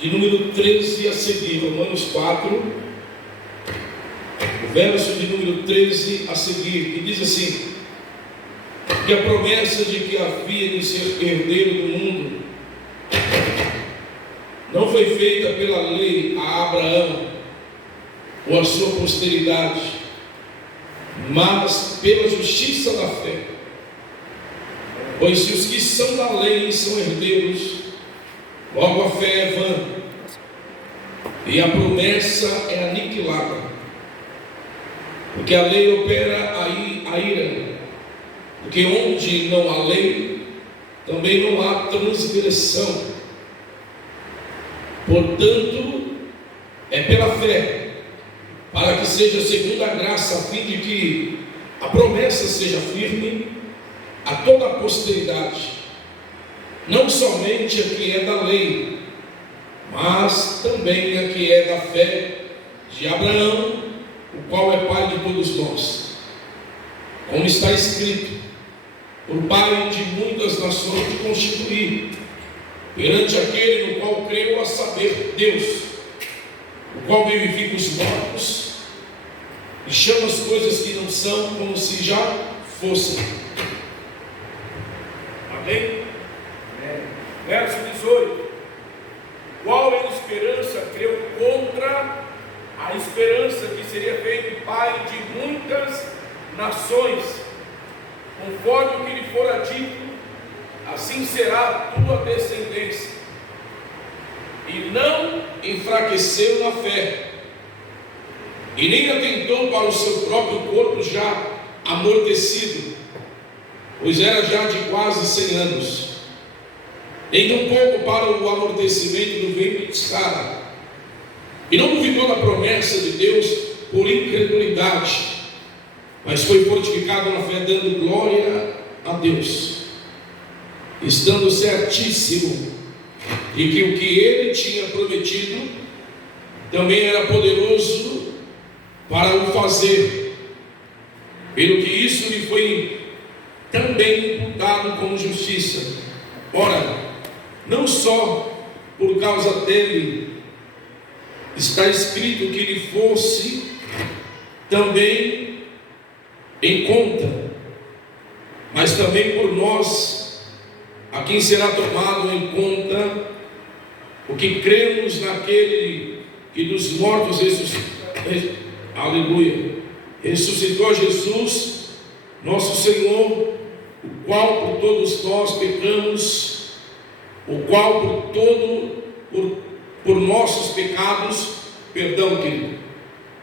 de número 13 a seguir, Romanos 4, o verso de número 13 a seguir, que diz assim: que a promessa de que havia de ser herdeiro do mundo não foi feita pela lei a Abraão ou a sua posteridade, mas pela justiça da fé. Pois se os que são da lei são herdeiros, logo a fé é vã e a promessa é aniquilada, porque a lei opera a ira, porque onde não há lei, também não há transgressão. Portanto, é pela fé, para que seja segundo a graça, a fim de que a promessa seja firme a toda a posteridade, não somente a que é da lei, mas também a que é da fé de Abraão, o qual é pai de todos nós. Como está escrito: por pai de muitas nações te constituí, perante aquele no qual creio, a saber, Deus, o qual vivifica os mortos e chama as coisas que não são como se já fossem. Amém? Verso 18: qual em esperança creu contra a esperança que seria feito pai de muitas nações, conforme o que lhe fora dito, assim será a tua descendência. E não enfraqueceu na fé, e nem atentou para o seu próprio corpo já amortecido, pois era já de quase 100 anos, nem tampouco para o amortecimento do ventre de Sara, e não duvidou da promessa de Deus por incredulidade, mas foi fortificado na fé, dando glória a Deus, estando certíssimo de que o que ele tinha prometido também era poderoso para o fazer, pelo que isso lhe foi também imputado como justiça. Ora, não só por causa dele está escrito que lhe fosse também em conta, mas também por nós, a quem será tomado em conta o que cremos naquele que dos mortos ressuscitou Jesus, nosso Senhor, o qual por todos nós pecamos, o qual por nossos pecados, perdão, querido,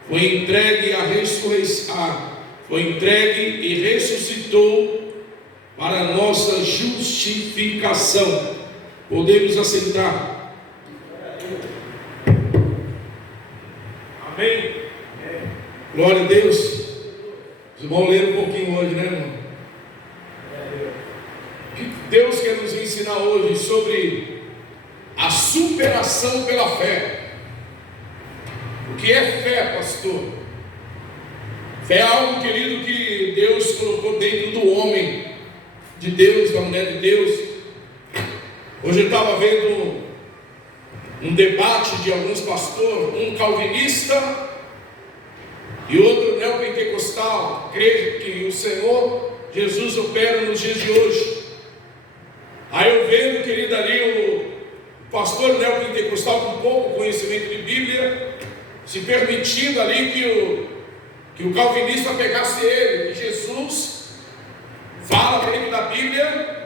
foi entregue e ressuscitou para a nossa justificação. Podemos assentar. Amém? Glória a Deus. Os irmãos leram um pouquinho hoje, né, irmão? O que Deus quer nos ensinar hoje sobre a superação pela fé. O que é fé, pastor? Fé é algo, querido, que Deus colocou dentro do homem de Deus, da mulher de Deus. Hoje eu estava vendo um debate de alguns pastores, um calvinista e outro neopentecostal, crê que o Senhor Jesus opera nos dias de hoje. Aí eu vendo, querido, ali o pastor neopentecostal com pouco conhecimento de Bíblia, se permitindo ali que o calvinista pegasse ele, que Jesus fala dentro da Bíblia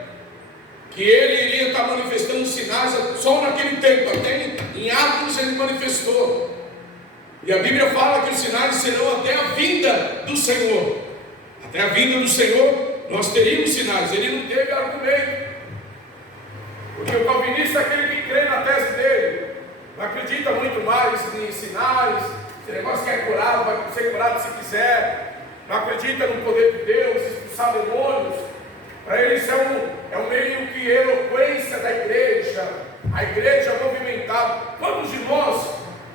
que ele iria estar manifestando sinais só naquele tempo, até em Atos ele manifestou. E a Bíblia fala que os sinais serão até a vinda do Senhor. Até a vinda do Senhor nós teríamos sinais. Ele não teve argumento, porque o calvinista é aquele que crê na tese dele, não acredita muito mais em sinais. Esse negócio que é curado, vai ser curado se quiser, não acredita no poder de Deus, expulsar demônios. Para ele isso é um meio que eloquência da igreja, a igreja movimentada. Quantos de nós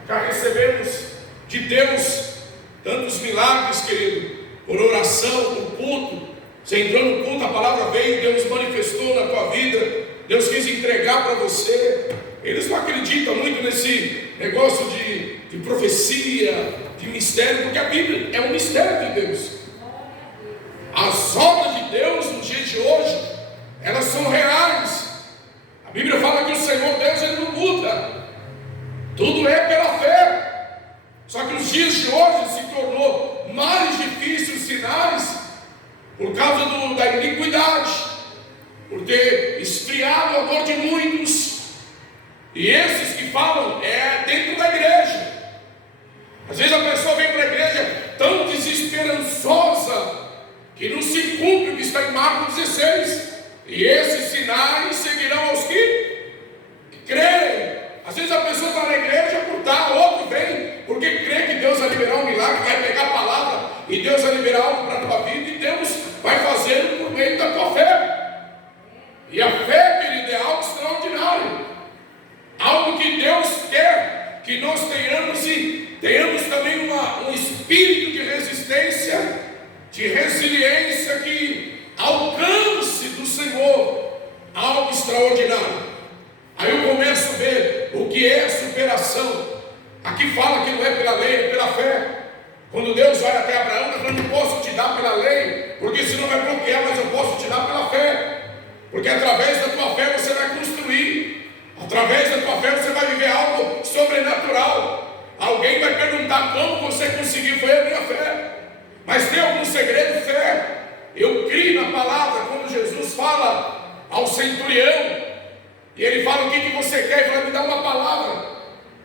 já recebemos de Deus tantos milagres, querido, por oração, por culto? Você entrou no culto, a palavra veio, Deus manifestou na tua vida, Deus quis entregar para você. eles não acreditam muito nesse negócio de profecia, de mistério, porque a Bíblia é um mistério de Deus. As obras de Deus nos dias de hoje, elas são reais. A Bíblia fala que o Senhor Deus, Ele não muda. Tudo é pela fé. Só que os dias de hoje se tornou mais difícil os sinais por causa da iniquidade, por ter esfriado o amor de muitos. E esses que falam é dentro da igreja. Às vezes a pessoa vem para a igreja tão desesperançosa que não se cumpre o que está em Marcos 16. E esses sinais seguirão aos que creem. Às vezes a pessoa está na igreja por dar, outro vem porque crê que Deus vai liberar um milagre, vai pegar a palavra e Deus vai liberar algo para a tua vida, e Deus vai fazendo por meio da tua fé. E a fé, querido, é algo extraordinário, algo que Deus quer que nós tenhamos, e tenhamos também um espírito de resistência, de resiliência, que alcance do Senhor algo extraordinário. Aí eu começo a ver o que é superação. Aqui fala que não é pela lei, é pela fé. Quando Deus vai até Abraão, eu não posso te dar pela lei, porque senão vai bloquear, mas eu posso te dar pela fé. Porque através da tua fé você vai construir. Através da tua fé você vai viver algo sobrenatural. Alguém vai perguntar como você conseguiu, foi a minha fé. Mas tem algum segredo? Fé. Eu creio na palavra. Quando Jesus fala ao centurião, e ele fala: o que você quer? Ele fala: me dá uma palavra.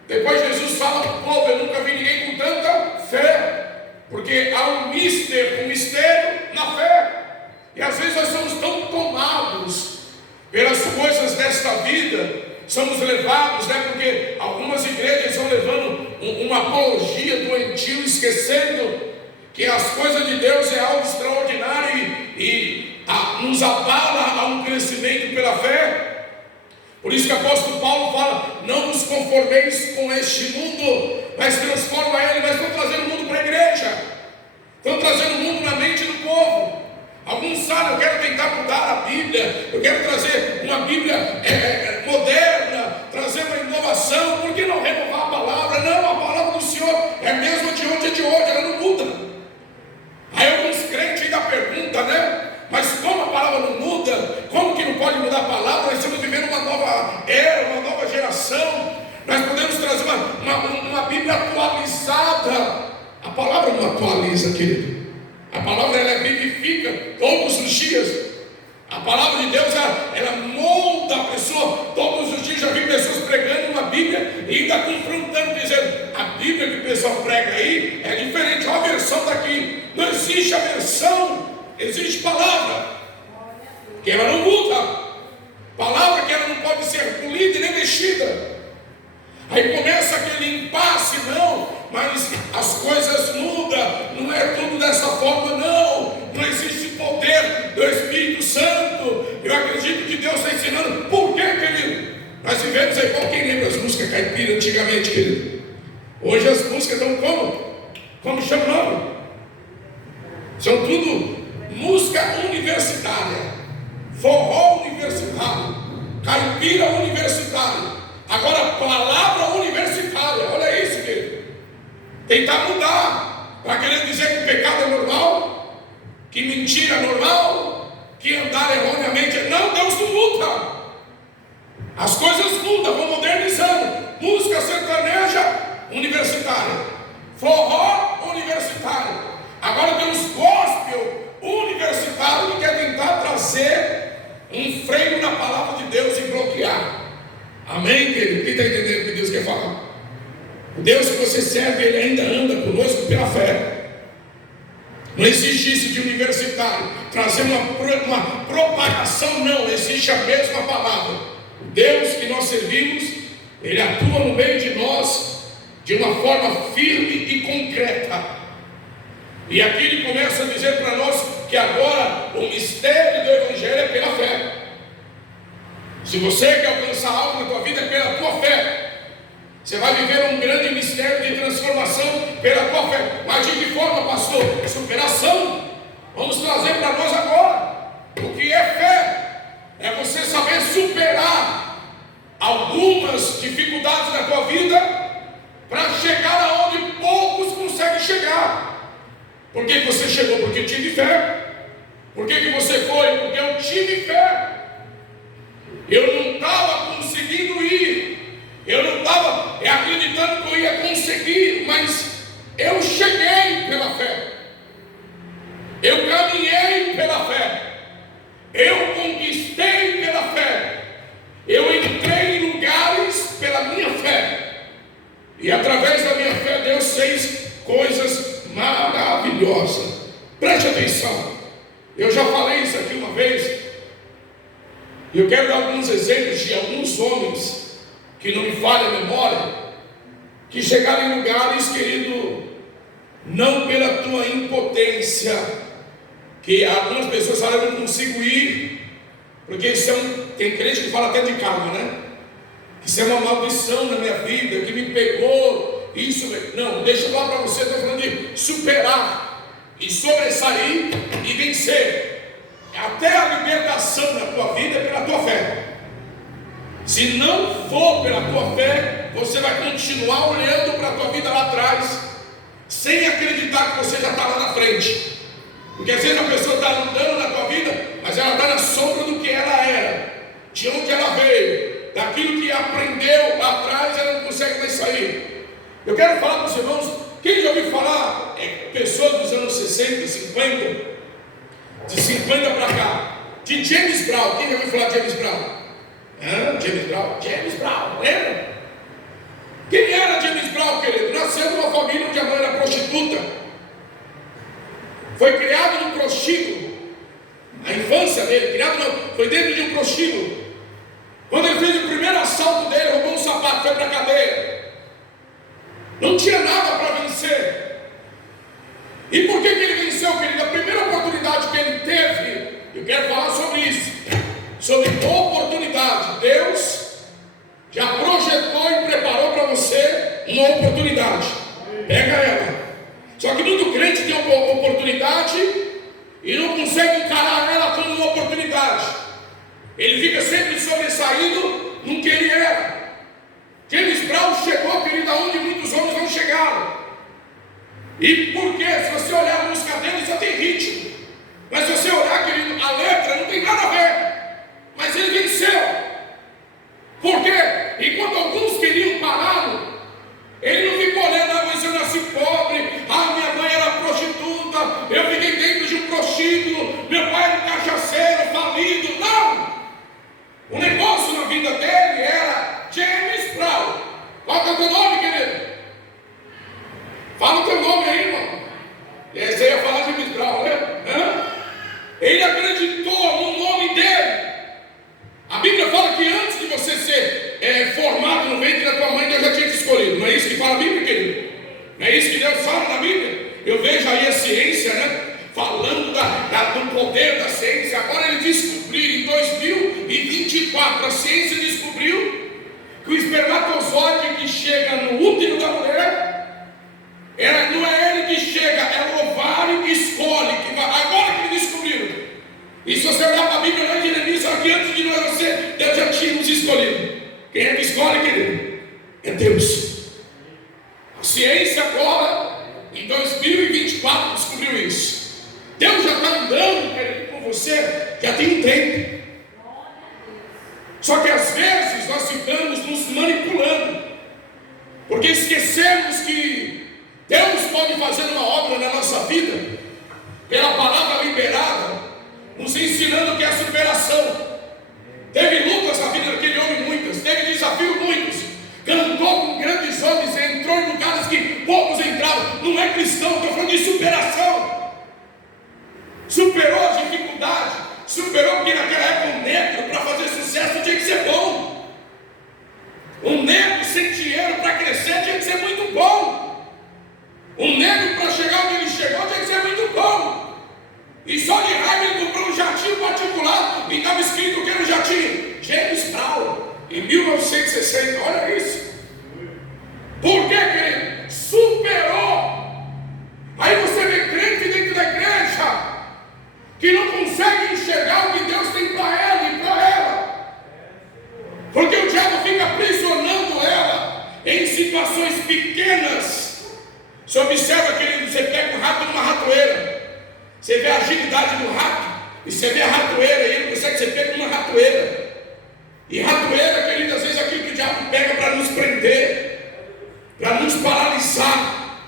Depois Jesus fala para o povo: eu nunca vi ninguém com tanta fé. Porque há um mistério na fé. E às vezes nós somos tão tomados pelas coisas desta vida, somos levados, porque algumas igrejas estão levando uma apologia doentio, esquecendo que as coisas de Deus é algo extraordinário e nos abala a um crescimento pela fé. Por isso que o apóstolo Paulo fala: não nos conformeis com este mundo, mas transforma ele. Mas estão trazendo o mundo para a igreja, estão trazendo o mundo na mente do povo. Alguns sabem: eu quero tentar mudar a Bíblia, eu quero trazer uma Bíblia moderna, trazer uma inovação. Por que não renovar a palavra? Não, a palavra do Senhor é a mesma de ontem e de hoje, ela não muda. Aí alguns crentes ainda perguntam, mas como a palavra não muda? Como que não pode mudar a palavra? Nós estamos vivendo uma nova era, uma nova geração. Nós podemos trazer uma Bíblia atualizada. A palavra não atualiza, querido. A palavra, ela vivifica todos os dias. A palavra de Deus, ela molda a pessoa todos os dias. Já vi pessoas pregando uma Bíblia e ainda confrontando, dizendo: a Bíblia que o pessoal prega aí é diferente, olha a versão daqui. Não existe a versão, existe palavra, que ela não muda, palavra que ela não pode ser polida e nem mexida. Aí começa aquele impasse: não, mas as coisas mudam, não é tudo dessa forma, não existe poder do Espírito Santo. Eu acredito que Deus está ensinando. Por quê, querido? Nós vivemos aí, quem lembra as músicas caipira antigamente, querido? Hoje as músicas estão como chama o nome? São tudo música universitária, forró universitário, caipira universitário. Agora, palavra universitária, olha isso, querido. Tentar mudar, para querer dizer que o pecado é normal, que mentira é normal, que andar erroneamente. Não, Deus não muda. As coisas mudam, vão modernizando. Música sertaneja universitária, forró universitário. Agora temos gospel universitário, que quer tentar trazer um freio na palavra de Deus e bloquear. Amém, querido? Quem está entendendo o que Deus quer falar? O Deus que você serve, Ele ainda anda conosco pela fé. Não existe isso de universitário, trazer uma propagação, não. Existe a mesma palavra. O Deus que nós servimos, Ele atua no meio de nós de uma forma firme e concreta. E aqui Ele começa a dizer para nós que agora o mistério do Evangelho é pela fé. Se você quer alcançar algo na tua vida, é pela tua fé. Você vai viver um grande mistério de transformação pela tua fé. Mas de que forma, pastor? Superação. Vamos trazer para nós agora. O que é fé? É você saber superar algumas Por que você chegou? Porque eu tive fé. Por que você foi? Porque eu tive fé. Eu não estava conseguindo ir, eu não estava acreditando que eu ia conseguir, mas eu cheguei pela fé, eu caminhei pela fé, eu conquistei pela fé, eu entrei em lugares pela minha fé, e através da minha fé Deus fez coisas maravilhosas. Preste atenção, eu já falei isso aqui uma vez. Eu quero dar alguns exemplos de alguns homens, que não me falha a memória, que chegaram em lugares, querido, não pela tua impotência, que algumas pessoas falam, eu não consigo ir, porque isso tem crente que fala até de karma, né? Que isso é uma maldição na minha vida, que me pegou, isso, não, deixa eu falar para você, estou falando de superar, e sobressair, e vencer. Até a libertação da tua vida é pela tua fé. Se não for pela tua fé, você vai continuar olhando para a tua vida lá atrás, sem acreditar que você já está lá na frente. Porque às vezes a pessoa está andando na tua vida, mas ela está na sombra do que ela era, de onde ela veio, daquilo que aprendeu lá atrás, ela não consegue mais sair. Eu quero falar para os irmãos, quem já ouviu falar, pessoas dos anos 60, 50, de 50 para cá, de James Brown. Quem já ouviu falar de James Brown? James Brown, lembra? Quem era James Brown, querido? Nasceu numa família onde a mãe era prostituta, foi criado num prostíbulo. A infância dele, foi dentro de um prostíbulo. Quando ele fez o primeiro assalto dele, roubou um sapato, foi para a cadeia. Não tinha nada para vencer. E por que ele venceu, querido? A primeira oportunidade que ele teve, eu quero falar sobre isso, sobre oportunidade. Deus já projetou e preparou para você uma oportunidade. Pega ela. Só que muito crente tem uma oportunidade e não consegue encarar ela como uma oportunidade. Ele fica sempre sobressaído no que ele era. James Brown chegou, querido, aonde muitos homens não chegaram. E por quê? Se você olhar a música dele, só tem ritmo. Mas se você olhar, querido, a letra não tem nada a ver. Mas ele venceu. Por quê? Enquanto alguns queriam pará-lo, ele não ficou olhando, mas eu nasci pobre, minha mãe era prostituta, eu fiquei dentro de um prostíbulo, meu pai era um cachaceiro, falido. Não! O negócio na vida dele era James Brown. Qual é o teu nome, querido? Fala o teu nome aí, irmão. E aí você ia falar de James Brown, né? Ele acreditou no nome dele. A Bíblia fala que antes de você ser formado no ventre da tua mãe, Deus já tinha te escolhido. Não é isso que fala a Bíblia, querido? Não é isso que Deus fala na Bíblia? Eu vejo aí a ciência, né? Falando do poder da ciência. Agora ele descobriu, em 2024, a ciência descobriu que o espermatozoide que chega no útero da mulher, não é ele que chega, é o ovário que escolhe. Agora que ele descobriu. E se você olhar para a Bíblia, lá em Jeremias, só que antes de nós nascer, Deus já tinha nos escolhido. Quem é que escolhe, querido? É Deus. A ciência agora, em 2024, descobriu isso. Deus já está andando, querido, com você, já tem um tempo. Só que às vezes nós ficamos nos manipulando, porque esquecemos que Deus pode fazer uma obra na nossa vida, pela palavra liberada, nos ensinando o que é superação. Teve lutas na vida daquele homem, muitas, teve desafios muitos, cantou com grandes homens, entrou em lugares que poucos entraram. Não é cristão, estou falando de superação. Superou a dificuldade, superou, porque naquela época um negro para fazer sucesso tinha que ser bom. Um negro sem dinheiro para crescer tinha que ser muito bom. Um negro para chegar onde ele chegou tinha que ser muito bom. E só de raiva ele comprou um jatinho particular e estava escrito que era um jatinho James Brown, em 1960. Olha isso. Por quê, querido? Superou. Aí você vê crente dentro da igreja que não consegue enxergar o que Deus tem para ela e para ela, porque o diabo fica aprisionando ela em situações pequenas, Você observa, querido, você pega um rato numa ratoeira, você vê a agilidade do rato, e você vê a ratoeira, e ele consegue ser pego numa ratoeira. E ratoeira, querido, às vezes é aquilo que o diabo pega para nos prender, para nos paralisar.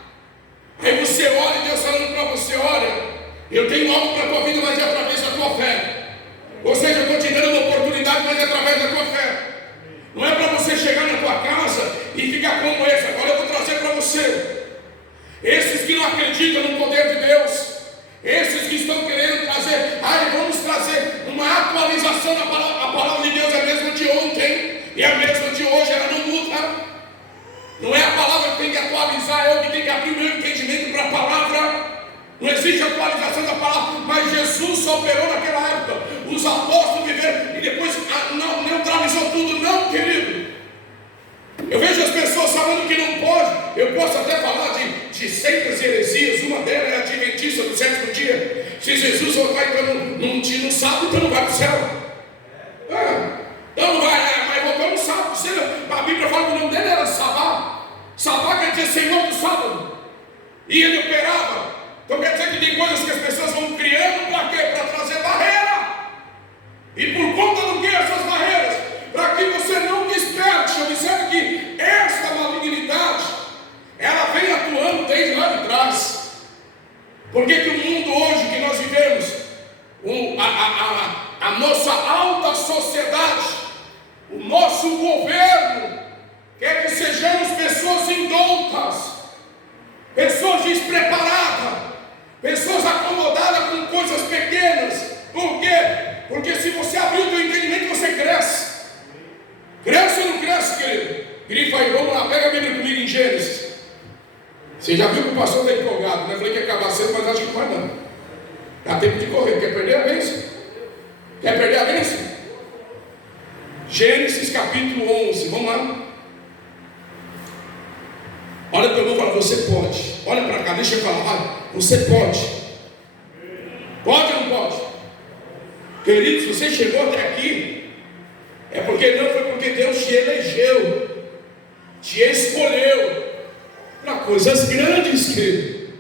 Aí você olha, Deus falando para você: olha, eu tenho algo para a tua vida, mas é através da tua fé. Ou seja, eu estou te dando uma oportunidade, mas é através da tua fé. Não é para você chegar na tua casa e ficar como esse. Agora eu vou trazer para você esses que não acreditam no poder de Deus, esses que estão querendo trazer, vamos trazer uma atualização da palavra. A palavra de Deus é a mesma de ontem e a mesma de hoje, ela não muda. Não é a palavra que tem que atualizar, é eu que tenho que abrir o meu entendimento para a palavra. Não existe atualização da palavra, mas Jesus só operou naquela época. Os apóstolos viveram e depois não neutralizou tudo, não, querido. Eu vejo as pessoas falando que não pode. Eu posso até falar de seitas e heresias. Uma delas é a adventista do sétimo dia. Se Jesus vai no sábado, então não vai para o céu. Então não vai, mas voltou no sábado. A Bíblia fala que o nome dele era Sabá. Sabá quer dizer Senhor do sábado. E ele operava. Então quer dizer que tem coisas que as pessoas vão criando para quê? Para trazer barreira. E por conta do que essas barreiras? Para que você não desperte. Observe que esta malignidade, ela vem atuando desde lá de trás. Por que o mundo hoje que nós vivemos, a nossa alta sociedade, o nosso governo, quer que sejamos pessoas indoutas, pessoas despreparadas, pessoas acomodadas com coisas pequenas. Por quê? Porque se você abrir o teu entendimento, você cresce. Cresce ou não cresce, querido? Grifa aí, vamos lá, pega a Bíblia comigo em Gênesis. Você já viu que o pastor está empolgado, né? Eu falei que ia acabar cedo, mas acho que não vai não. Dá tempo de correr. Quer perder a bênção? Quer perder a bênção? Gênesis capítulo 11, vamos lá. Olha para o irmão e fala: você pode. Olha para cá, deixa eu falar. Você pode. Pode ou não pode? Querido, se você chegou até aqui, é porque não foi porque Deus te elegeu, te escolheu para coisas grandes, querido.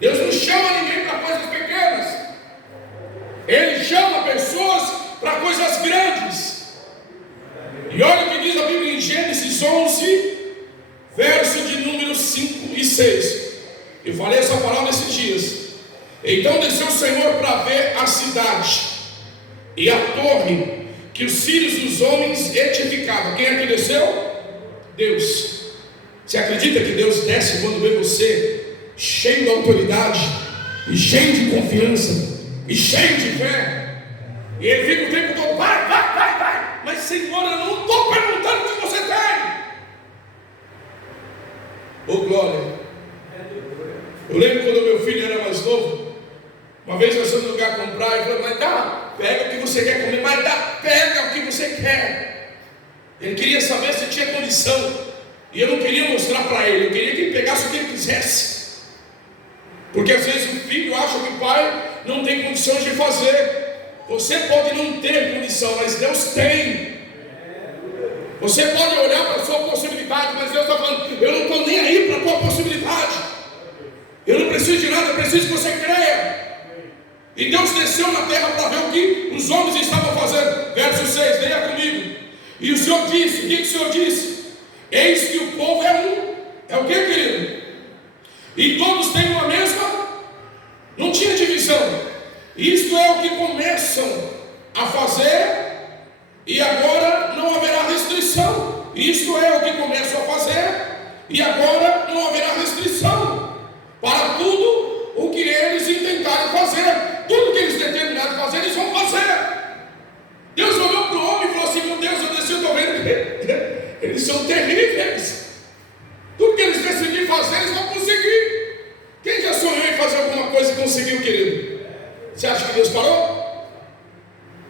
Deus não chama ninguém para coisas pequenas. Ele chama pessoas para coisas grandes. E olha o que diz a Bíblia em Gênesis 11, verso de número 5 e 6. Eu falei essa palavra esses dias. Então desceu o Senhor para ver a cidade e a torre que os filhos dos homens edificavam. Quem é que desceu? Deus. Você acredita que Deus desce quando vê você cheio de autoridade, e cheio de confiança, e cheio de fé? E ele fica o tempo todo: vai. Mas Senhor, eu não estou perguntando o que você tem. Oh glória. Eu lembro quando meu filho era mais novo. Uma vez nós fomos no lugar comprar, e falou: mas dá, pega o que você quer comer, mas dá, pega o que você quer. Ele queria saber se tinha condição, e eu não queria mostrar para ele, eu queria que ele pegasse o que ele quisesse, porque às vezes o filho acha que o pai não tem condições de fazer. Você pode não ter condição, mas Deus tem. Você pode olhar para a sua possibilidade, mas Deus está falando: eu não estou nem aí para a tua possibilidade, eu não preciso de nada, eu preciso que você creia. E Deus desceu na terra para ver o que os homens estavam fazendo. Verso 6, leia comigo. E o Senhor disse: o que o Senhor disse? Eis que o povo é um. É o que, querido? E todos têm uma mesma. Não tinha divisão. Isto é o que começam a fazer, e agora não haverá restrição. Isto é o que começam a fazer, e agora não haverá restrição para tudo o que eles intentarem fazer. Tudo que eles determinaram fazer, eles vão fazer. Deus olhou para o homem e falou assim: meu Deus, eu desci, eu estou vendo que eles são terríveis. Tudo que eles decidirem fazer, eles vão conseguir. Quem já sonhou em fazer alguma coisa e conseguiu, querido? Você acha que Deus parou?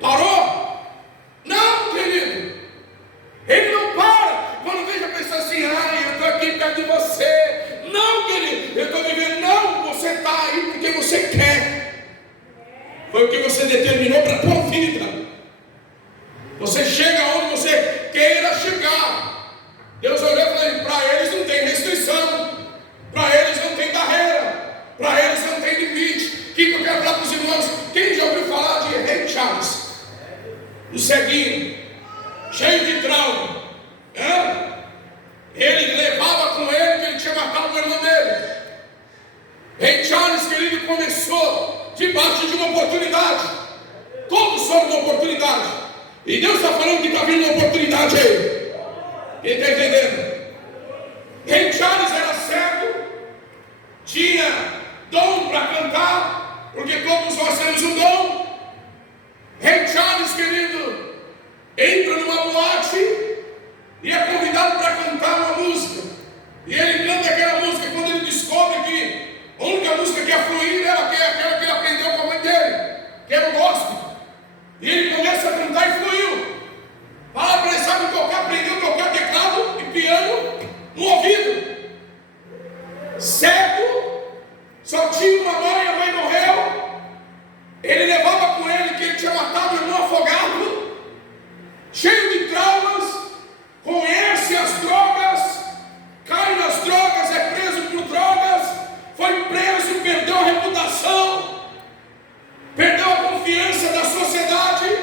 Parou? Não, querido. Ele não para. Quando vejo a pessoa assim: eu estou aqui perto de você. Não, querido, eu estou vivendo. Não, você está aí porque você quer. Foi o que você determinou para a tua vida. Você chega onde você queira chegar. Deus olhou e falou: para eles não tem restrição, para eles não tem ceguinho, cheio de trauma. Ele levava com ele que ele tinha matado o irmão dele. Rei Charles, querido, começou debaixo de uma oportunidade. Todos foram uma oportunidade. E Deus está falando que está vindo uma oportunidade aí. Quem está entendendo? Rei Charles era cego, tinha dom para cantar, porque todos nós temos um dom. Rei Charles, querido, entra numa boate e é convidado para cantar uma música. E ele canta aquela música. Quando ele descobre que a única música que ia fluir era aquela que ele aprendeu com a mãe dele, que era o gospel. E ele começa a cantar e fluiu. Fala para ele, sabe tocar, aprendeu a tocar teclado e piano no ouvido. Cego, só tinha uma mãe, a mãe morreu. Ele levava com ele que ele tinha matado o irmão afogado, cheio de traumas, conhece as drogas, cai nas drogas, é preso por drogas, foi preso, perdeu a reputação, perdeu a confiança da sociedade,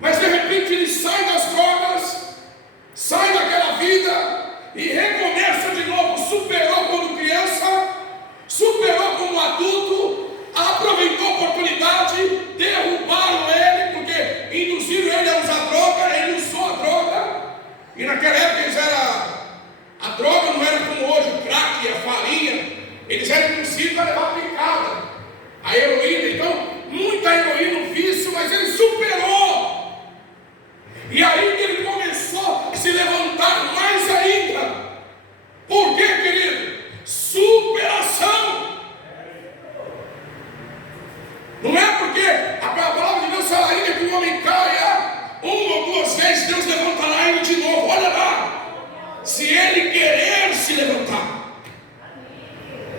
mas de repente ele sai das drogas, sai daquela vida e recomeça de novo. Superou quando criança, superou como adulto, aproveitou a oportunidade, derrubaram ele, porque induziram ele a usar droga, ele usou a droga, e naquela época a droga não era como hoje, o crack, a farinha, eles eram induzidos a levar picada, a heroína. Então, muita heroína, um vício, mas ele superou, e aí que ele começou a se levantar mais ainda. Por quê, querido? Superação. Não é porque a palavra de Deus fala ainda que o homem caia uma ou duas vezes, Deus levantará ele de novo. Olha lá, se ele querer se levantar.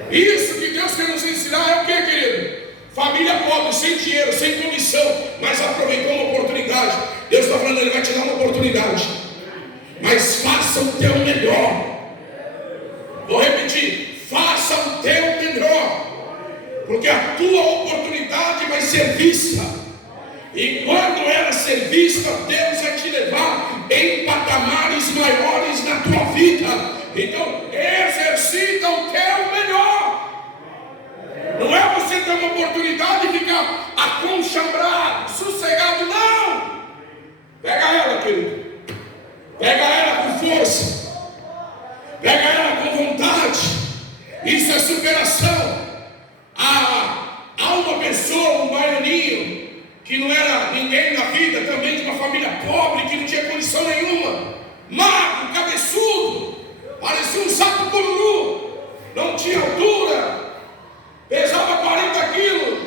Isso que Deus quer nos ensinar é o que, querido? Família pobre, sem dinheiro, sem condição, mas aproveitou uma oportunidade. Deus está falando, Ele vai te dar uma oportunidade, mas faça o teu melhor. Vou repetir, faça o teu melhor, porque a tua oportunidade vai ser vista, e quando ela ser vista, Deus vai te levar em patamares maiores na tua vida. Então exercita o teu melhor. Não é você ter uma oportunidade e ficar aconchambado, sossegado, não. Pega ela, querido, pega ela com força, pega ela com vontade. Isso é superação. Há uma pessoa, um baianinho, que não era ninguém na vida, também de uma família pobre, que não tinha condição nenhuma, magro, cabeçudo, parecia um saco cururu, não tinha altura, pesava 40 quilos,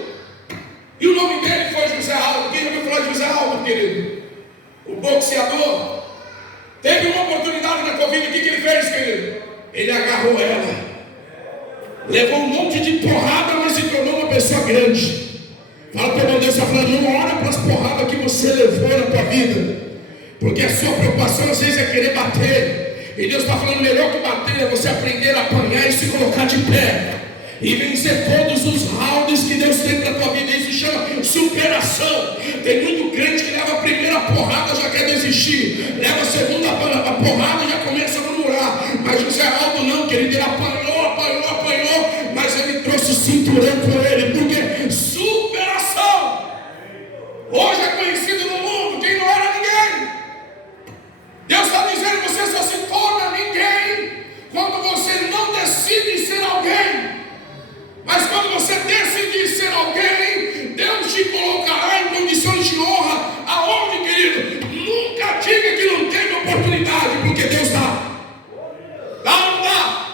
e o nome dele foi José Aldo. Quem já ouviu falar de José Aldo, querido? O boxeador. Teve uma oportunidade na tua vida, o que ele fez, querido? Ele agarrou ela, levou um monte de porrada, mas se tornou uma pessoa grande. Fala para o Deus, está falando, não olha para as porradas que você levou na tua vida, porque a sua preocupação às vezes é querer bater, e Deus está falando, melhor que bater é você aprender a apanhar e se colocar de pé, e vencer todos os rounds que Deus tem para a tua vida. Isso chama superação. Tem muito crente que leva a primeira porrada, já quer desistir, leva a segunda porrada, já começa a murmurar. Mas José Aldo não, querido, ele apanhou, mas ele trouxe o cinturão com ele, porque superação. Hoje é conhecido no mundo quem não era ninguém. Deus está dizendo que você só se torna ninguém quando você não decide ser alguém. Mas quando você decidir ser alguém, Deus te colocará em condições de honra. Aonde, querido? Nunca diga que não teve oportunidade, porque Deus dá. Dá ou não dá?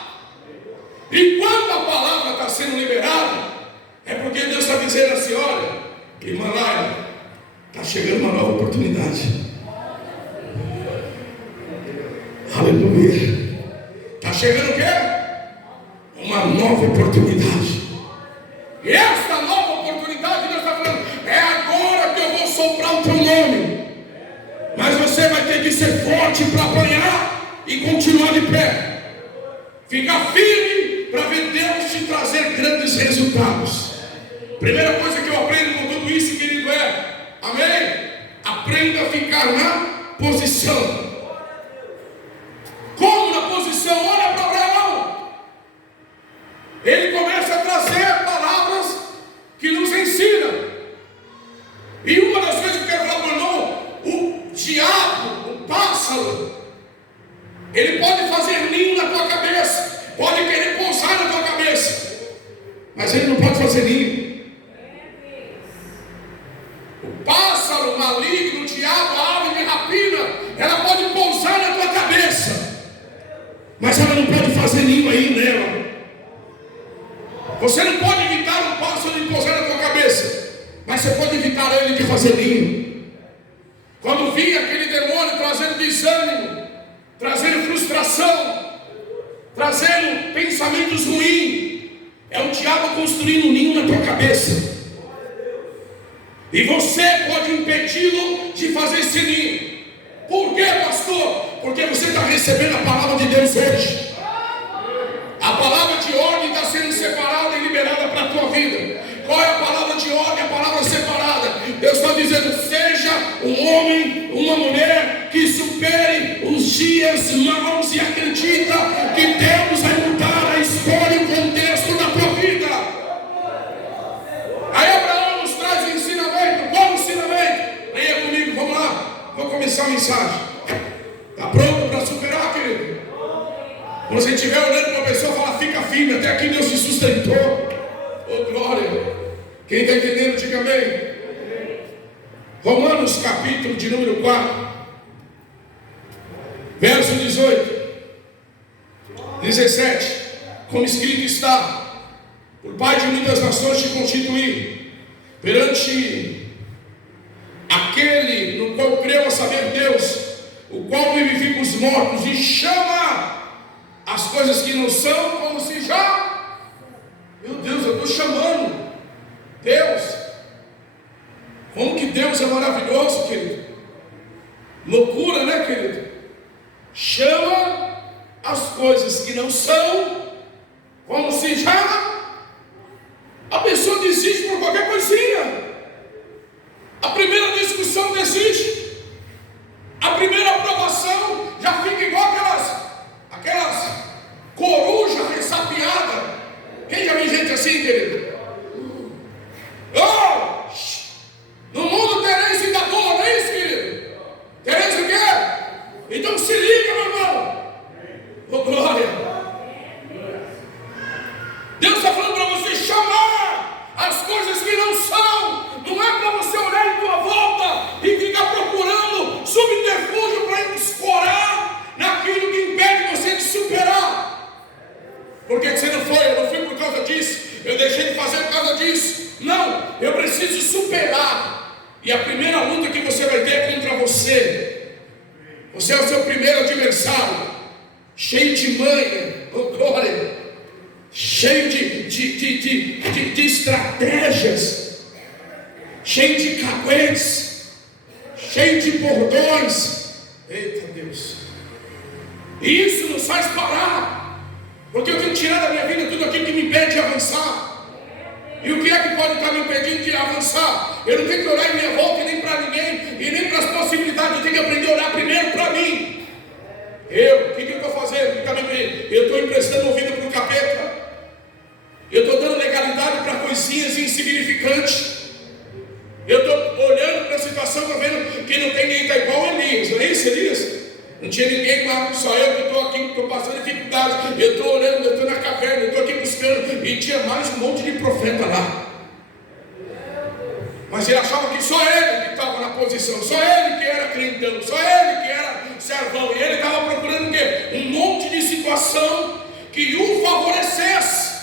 E quando a palavra está sendo liberada, é porque Deus está dizendo assim, olha, irmã Laila, está chegando uma nova oportunidade. Aleluia. Está chegando o quê? Uma nova oportunidade. E esta nova oportunidade, Deus está falando, é agora que eu vou soprar o teu nome. Mas você vai ter que ser forte para apanhar e continuar de pé. Ficar firme para ver Deus te trazer grandes resultados. Primeira coisa que eu aprendo com tudo isso, querido, é, amém? A aprenda a ficar na posição. Como na posição? Olha para Abraão. Ele começa a trazer palavras que nos ensinam. E uma das coisas que eu quero falar para o irmão, o diabo, o pássaro, ele pode fazer ninho na tua cabeça, pode querer pousar na tua cabeça, mas ele não pode fazer ninho. O pássaro maligno, o diabo, a ave de rapina, ela pode pousar na tua cabeça, mas ela não pode fazer ninho aí nela. Você não pode evitar um pássaro de pousar na tua cabeça, mas você pode evitar ele de fazer ninho. Quando vinha aquele demônio trazendo desânimo, trazendo frustração, trazendo pensamentos ruins, é o diabo construindo um ninho na tua cabeça. E você pode impedi-lo de fazer esse ninho. Por quê, pastor? Porque você está recebendo a palavra de Deus hoje. A palavra de ordem está sendo separada e liberada para a tua vida. Qual é a palavra de ordem? A palavra separada. Deus está dizendo: seja um homem, uma mulher que supere os dias maus e acredita que Deus vai mudar a história e o contexto da tua vida. Aí Abraão nos traz o ensinamento. Qual o ensinamento? Leia comigo, vamos lá. Vou começar a mensagem. Está pronto para superar, querido? Quando você estiver olhando para uma pessoa, fala: fica firme, até aqui Deus te sustentou. Oh, glória! Quem está entendendo, diga amém. Romanos capítulo de número 4, verso 18, 17, como escrito está: por Pai de muitas nações te constituí, perante aquele no qual creu, a saber Deus, o qual vivifica os mortos e chama as coisas que não são como se já. Meu Deus, eu estou chamando Deus. Como que Deus é maravilhoso, querido. Loucura, né, querido? Chama as coisas que não são como se já. A pessoa desiste por qualquer coisinha. A primeira discussão desiste. A primeira aprovação já fica igual aquelas corujas ressapiadas. Quem já viu gente assim, querido? Oh! No mundo tereis ainda dor, não é isso, querido? Tereis o quê? Então se liga, meu irmão. Oh, glória! Deus está falando para você chamar as coisas que não são. Não é para você olhar em tua volta e ficar procurando subterfúgio para escorar naquilo que impede você de superar. Por que você não foi? Eu não fui por causa disso. Eu deixei de fazer por causa disso. Não, eu preciso superar. E a primeira luta que você vai ter é contra você. Você é o seu primeiro adversário. Cheio de manha, oh glória. Cheio de estratégias. Cheio de caguetes. Cheio de bordões. Eita Deus. E isso nos faz parar. Porque eu tenho que tirar da minha vida tudo aquilo que me impede de avançar. E o que é que pode estar me impedindo de avançar? Eu não tenho que olhar em minha volta e nem para ninguém, e nem para as possibilidades. Eu tenho que aprender a olhar primeiro para mim. O que eu estou fazendo? Eu estou emprestando ouvido para o capeta. Eu estou dando legalidade para coisinhas insignificantes. Eu estou olhando para a situação, estou vendo que não tem ninguém, está igual Elias. Não é isso, Elias? Não tinha ninguém lá, só eu que estou aqui, estou passando dificuldade. Eu estou olhando, eu estou na caverna, eu estou aqui buscando. E tinha mais um monte de profeta lá. Mas ele achava que só ele que estava na posição, só ele que era crentão, só ele que era servão. E ele estava procurando o quê? Um monte de situação que o favorecesse.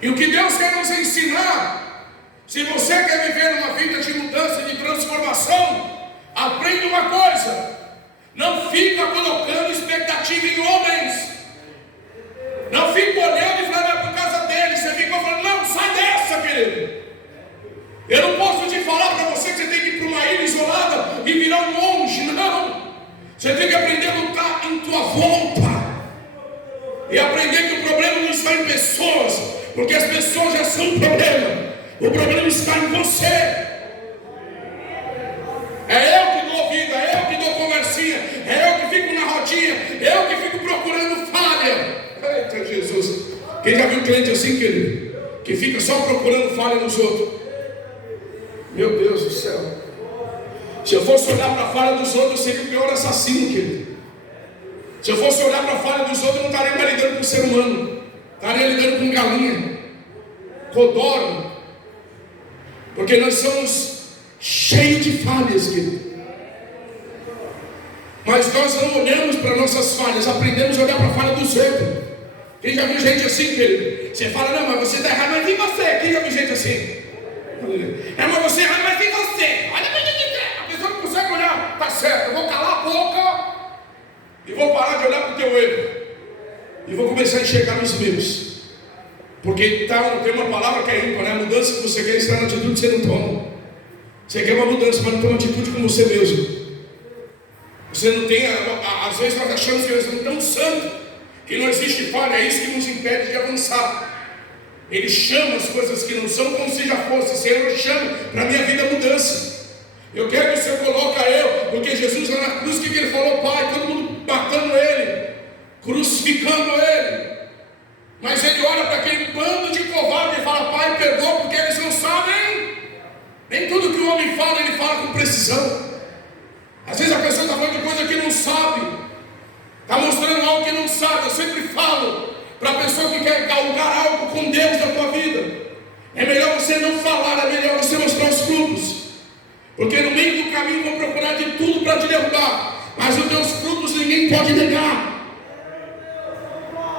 E o que Deus quer nos ensinar, se você quer viver uma vida de mudança, de transformação, aprenda uma coisa: não fica colocando expectativa em homens. Não fica olhando e falando: é por causa deles. Você fica falando: não, sai dessa, querido. Eu não posso te falar para você que você tem que ir para uma ilha isolada e virar um monge. Não. Você tem que aprender a lutar em tua volta. E aprender que o problema não está em pessoas, porque as pessoas já são o problema. O problema está em você. crente assim, querido, que fica só procurando falha nos outros. Meu Deus do céu. Se eu fosse olhar para a falha dos outros, eu seria o pior assassino, querido. Se eu fosse olhar para a falha dos outros, eu não estaria mais lidando com o ser humano, estaria lidando com galinha, codorna, porque nós somos cheios de falhas, querido. Mas nós não olhamos para nossas falhas, aprendemos a olhar para a falha dos outros. Quem já viu gente assim, querido? Você fala, não, mas você está errado, mas e você? Quem já viu gente assim? Mas você é errado, mas e você? Olha para gente, a pessoa não consegue olhar, tá certo, eu vou calar a boca e vou parar de olhar para o teu erro e vou começar a enxergar nos meus. Porque tem uma palavra que é ímpar, né? A mudança que você quer está na atitude que você não toma. Você quer uma mudança, mas não toma atitude com você mesmo. Você não tem, às vezes nós achamos que nós somos tão santos que não existe falha, é isso que nos impede de avançar. Ele chama as coisas que não são como se já fosse. Senhor, eu chamo para a minha vida mudança. Eu quero que o Senhor coloque eu, porque Jesus lá na cruz, o que ele falou? Pai, todo mundo matando ele, crucificando ele. Mas ele olha para aquele bando de covarde e fala, Pai, perdoa, porque eles não sabem. Nem tudo que o homem fala, ele fala com precisão. Às vezes a pessoa está falando de coisa que não sabe, está mostrando algo que não sabe. Eu sempre falo para a pessoa que quer galgar algo com Deus na tua vida, é melhor você não falar, é melhor você mostrar os frutos, porque no meio do caminho vão procurar de tudo para te derrubar, mas os teus frutos ninguém pode negar.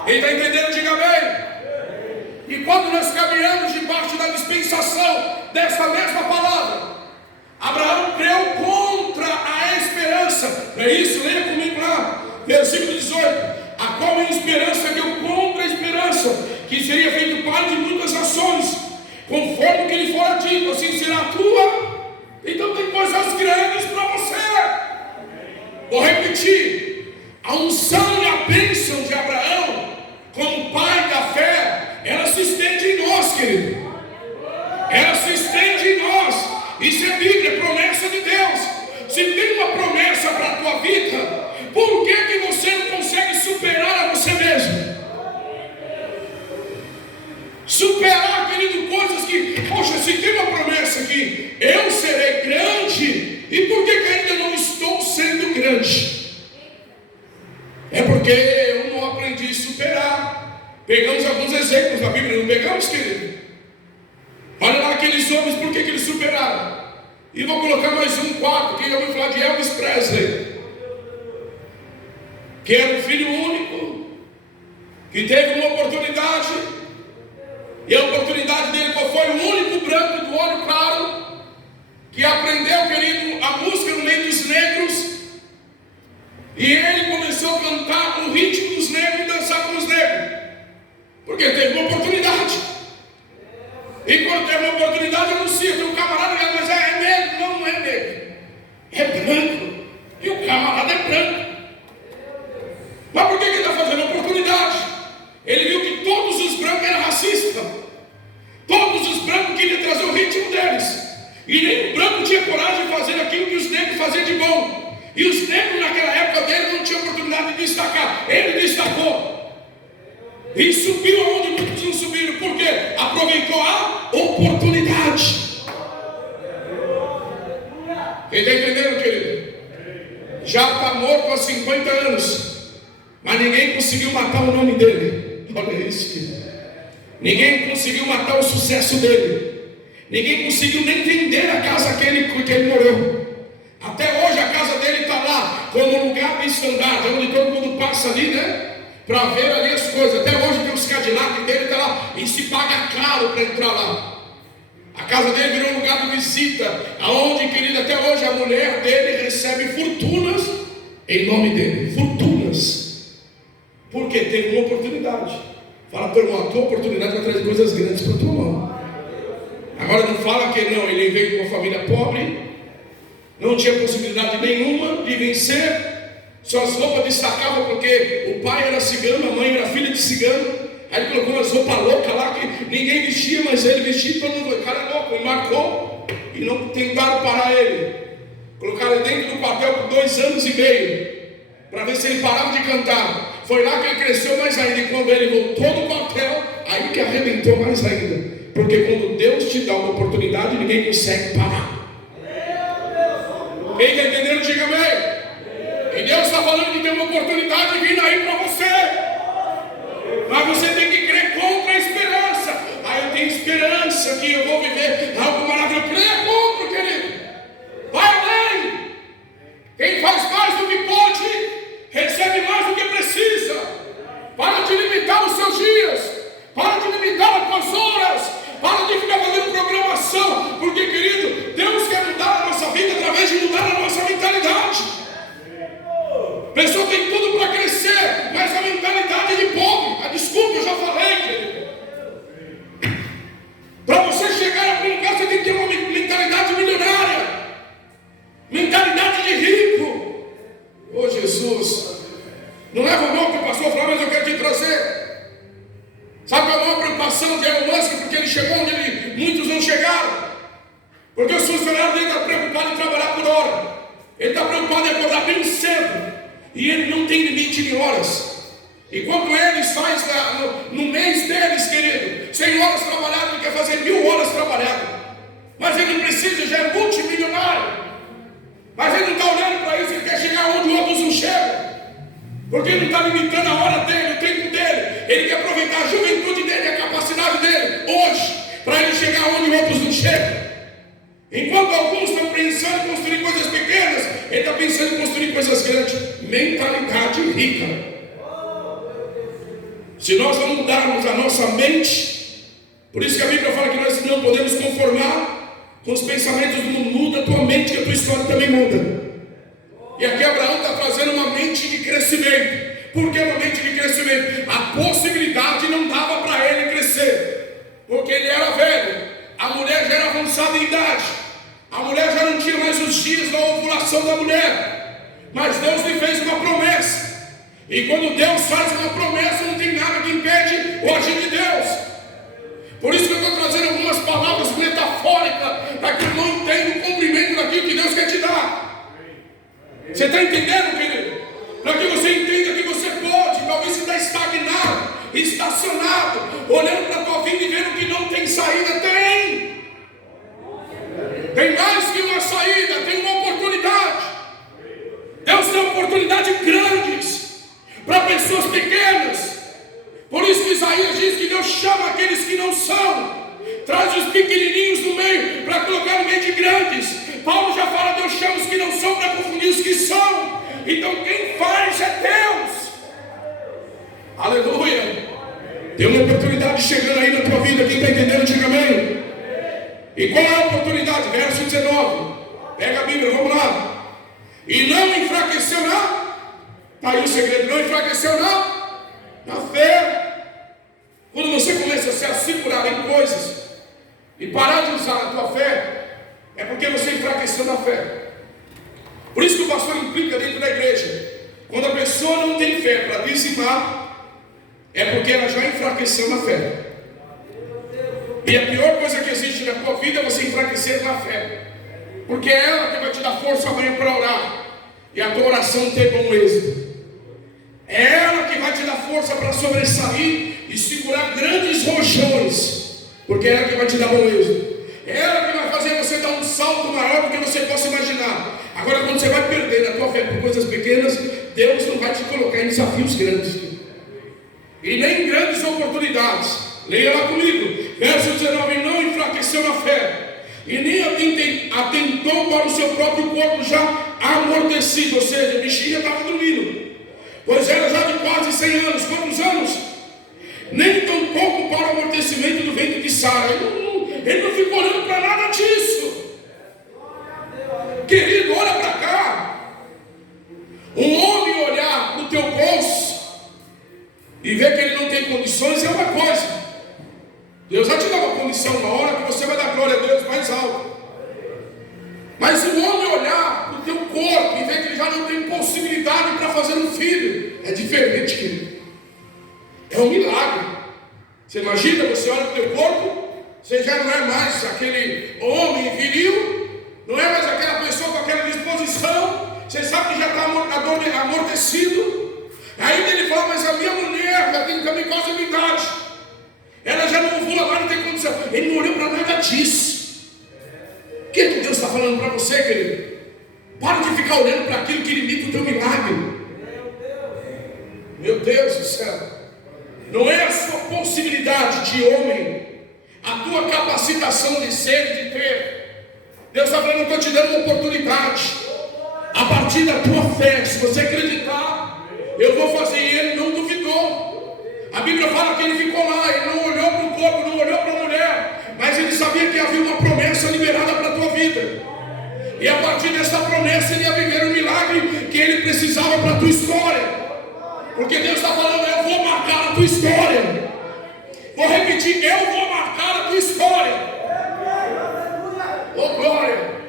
Quem está entendendo, diga bem. E quando nós caminhamos debaixo da dispensação dessa mesma palavra, Abraão creu contra a esperança. É isso, leia comigo lá, versículo 18. A qual é a esperança que eu contra a esperança, que seria feito pai de muitas ações, conforme o que lhe fora dito, assim será a tua. Então tem coisas grandes para você. Vou repetir. A unção e a bênção de Abraão, como pai da fé, ela se estende em nós, querido. Ela se estende em nós. Isso é Bíblia, é promessa de Deus. Se tem uma promessa para a tua vida, por que você não consegue superar a você mesmo? Superar, querido, coisas que, poxa, se tem uma promessa que eu serei grande, e por que ainda não estou sendo grande? É porque eu não aprendi a superar. Pegamos alguns exemplos da Bíblia, não pegamos, querido? Olha lá aqueles homens, por que eles superaram? E vou colocar mais um quarto. Quem já ouviu falar de Elvis Presley? Que era um filho único, que teve uma oportunidade, e a oportunidade dele qual foi? O único branco do olho claro, que aprendeu, querido, a música no meio dos negros, e ele começou a cantar no ritmo dos negros e dançar com os negros, porque teve uma oportunidade. E quando tem uma oportunidade, anuncia. Tem um camarada que mas é negro. Não, não é negro, é branco. E o camarada é branco. Mas por que ele está fazendo oportunidade? Ele viu que todos os brancos eram racistas. Todos os brancos queriam trazer o ritmo deles. E nenhum branco tinha coragem de fazer aquilo que os negros faziam de bom. E os negros naquela época dele não tinham oportunidade de destacar. Ele destacou. E subiu aonde muitos não subiram. Por quê? Aproveitou a oportunidade. Quem está entendendo, querido? Já está morto há 50 anos, mas ninguém conseguiu matar o nome dele. Olha isso, querido. Ninguém conseguiu matar o sucesso dele. Ninguém conseguiu nem vender a casa que ele morou. Até hoje a casa dele está lá como lugar de estandarte, onde todo mundo passa ali, né? Para ver ali as coisas. Até hoje tem os Cadillac dele, está lá, e se paga caro para entrar lá. A casa dele virou um lugar de visita, aonde, querido, até hoje a mulher dele recebe fortunas em nome dele. Fortunas. Porque teve uma oportunidade. Fala para o irmão, a tua oportunidade vai trazer coisas grandes para a tua mão. Agora não fala que não, ele veio de uma família pobre, não tinha possibilidade nenhuma de vencer. Suas roupas destacavam porque o pai era cigano, a mãe era filha de cigano. Aí ele colocou umas roupas loucas lá que ninguém vestia, mas ele vestia, todo mundo, o cara é louco, ele marcou e não tentaram parar ele. Colocaram ele dentro do quartel por 2 anos e meio, para ver se ele parava de cantar. Foi lá que ele cresceu mais ainda, e quando ele voltou do quartel, Aí que arrebentou mais ainda. Porque quando Deus te dá uma oportunidade, ninguém consegue parar. Quem está entendendo, diga amém. E Deus está falando que tem uma oportunidade vindo aí para você. Mas você tem que crer contra a esperança. Eu tenho esperança que eu vou viver algo maravilhoso. Creia contra, querido. Vai além. Quem faz mais do que pode, recebe mais do que precisa. Para de limitar os seus dias. Para de limitar as tuas horas. Para de ficar fazendo programação. Porque, querido, Deus quer mudar a nossa vida através de mudar a nossa mentalidade. A pessoa tem tudo para crescer, mas a mentalidade é de pobre. Desculpa, eu já falei, querido. Para você chegar a algum lugar, você tem que ter uma mentalidade milionária. Mentalidade de rico. Ô Jesus, não leva mal que o pastor falou, mas eu quero te trazer. Sabe qual é a maior preocupação de Elon Musk? Porque ele chegou onde muitos não chegaram. Porque os funcionários dele estão preocupados em trabalhar por hora. Ele está preocupado em acordar bem cedo. E ele não tem limite de horas. Enquanto eles fazem no mês deles, querido, 100 horas trabalhadas, ele quer fazer 1000 horas trabalhadas. Mas ele não precisa, já é multimilionário. Mas ele não está olhando para isso, ele quer chegar onde outros não chegam. Porque ele não está limitando a hora dele, o tempo dele. Ele quer aproveitar a juventude dele, a capacidade dele, hoje, para ele chegar onde outros não chegam. Enquanto alguns estão pensando em construir coisas pequenas, ele está pensando em construir coisas grandes. Mentalidade rica. Se nós não mudarmos a nossa mente, por isso que a Bíblia fala que nós não podemos conformar com os pensamentos do mundo. Muda a tua mente, que a tua história também muda. E aqui Abraão está trazendo uma mente de crescimento. Por que uma mente de crescimento? A possibilidade não dava para ele crescer, porque ele era velho, a mulher já era avançada em idade, a mulher já não tinha mais os dias da ovulação da mulher. Mas Deus lhe fez uma promessa. E quando Deus faz uma promessa, não tem nada que impede o agir de Deus. Por isso que eu estou trazendo algumas palavras metafóricas, para que eu não entenda o cumprimento daquilo que Deus quer te dar. Você está entendendo, querido? Para que você entenda que você pode. Talvez você está estagnado, estacionado, olhando para a tua vida e vendo que não tem saída. Tem mais que uma saída, tem uma oportunidade. Deus tem oportunidades grandes para pessoas pequenas. Por isso que Isaías diz que Deus chama aqueles que não são, traz os pequenininhos no meio para colocar no meio de grandes. Paulo já fala, Deus chama os que não são para confundir os que são. Então quem faz é Deus. Aleluia. Tem uma oportunidade chegando aí na tua vida. Quem está entendendo, diga amém. E qual é a oportunidade? Verso 19. Pega a Bíblia, vamos lá. E não enfraqueceu na... Está aí o segredo, não enfraqueceu na fé. Quando você começa a se assegurar em coisas e parar de usar a tua fé, é porque você enfraqueceu na fé. Por isso que o pastor implica dentro da igreja. Quando a pessoa não tem fé para dizimar, é porque ela já enfraqueceu na fé. E a pior coisa que existe na tua vida é você enfraquecer na fé. Porque é ela que vai te dar força amanhã para orar. E a tua oração ter bom êxito. É ela que vai te dar força para sobressair e segurar grandes rojões. Porque é ela que vai te dar bom êxito. É ela que vai fazer você dar um salto maior do que você possa imaginar. Agora, quando você vai perder a tua fé por coisas pequenas, Deus não vai te colocar em desafios grandes. E nem em grandes oportunidades. Leia lá comigo. Verso 19. Não enfraqueceu na fé. E nem atentou para o seu próprio corpo já amortecido. Ou seja, a bichinha estava dormindo. Pois era já de quase 100 anos. Quantos anos? Nem tão pouco para o amortecimento do ventre de Sara. Ele não ficou olhando para nada disso. Querido, olha para cá. Um homem olhar para o teu bolso e ver que ele não tem condições é uma coisa. Deus vai te dar uma condição uma hora que você vai dar glória a Deus mais alto. Mas o homem olhar para o teu corpo e ver que ele já não tem possibilidade para fazer um filho, é diferente, querido. É um milagre. Você imagina, você olha para o teu corpo, você já não é mais aquele homem viril, não é mais aquela pessoa com aquela disposição, você sabe que já está amortecido. Aí ele fala, mas a minha mulher já tem também quase a minha idade. do céu. Ele não olhou para nada disso. O que Deus está falando para você, querido? Para de ficar olhando para aquilo que limita o teu milagre. Meu Deus do céu. Não é a sua possibilidade de homem, a tua capacitação de ser, de ter. Deus está falando, eu estou te dando uma oportunidade. A partir da tua fé, se você acreditar, eu vou fazer. E ele não duvidou. A Bíblia fala que ele ficou lá, ele não olhou para o corpo, não olhou para a mulher, mas ele sabia que havia uma promessa liberada para a tua vida. E a partir dessa promessa ele ia viver o milagre que ele precisava para a tua história. Porque Deus está falando, eu vou marcar a tua história. Vou repetir, eu vou marcar a tua história. Oh glória.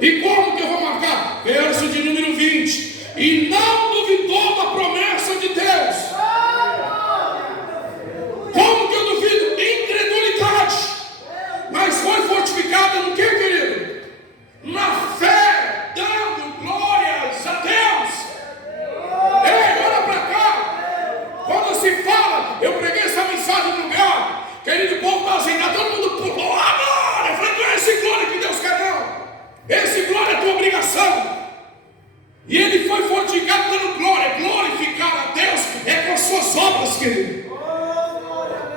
E como que eu vou marcar? Verso de número 20. E não duvidou da promessa de Deus. Como que eu duvido? Incredulidade. Mas foi fortificada no que, querido? Na fé, dando glórias a Deus. Ei, olha para cá. Quando se fala, eu preguei essa mensagem no lugar, querido, o povo está assim, todo mundo pulou agora. Eu falei, não é esse glória que Deus quer, não. Esse glória é a tua obrigação. E ele foi fortificado dando glória. Glorificar a Deus é com as suas obras, querido.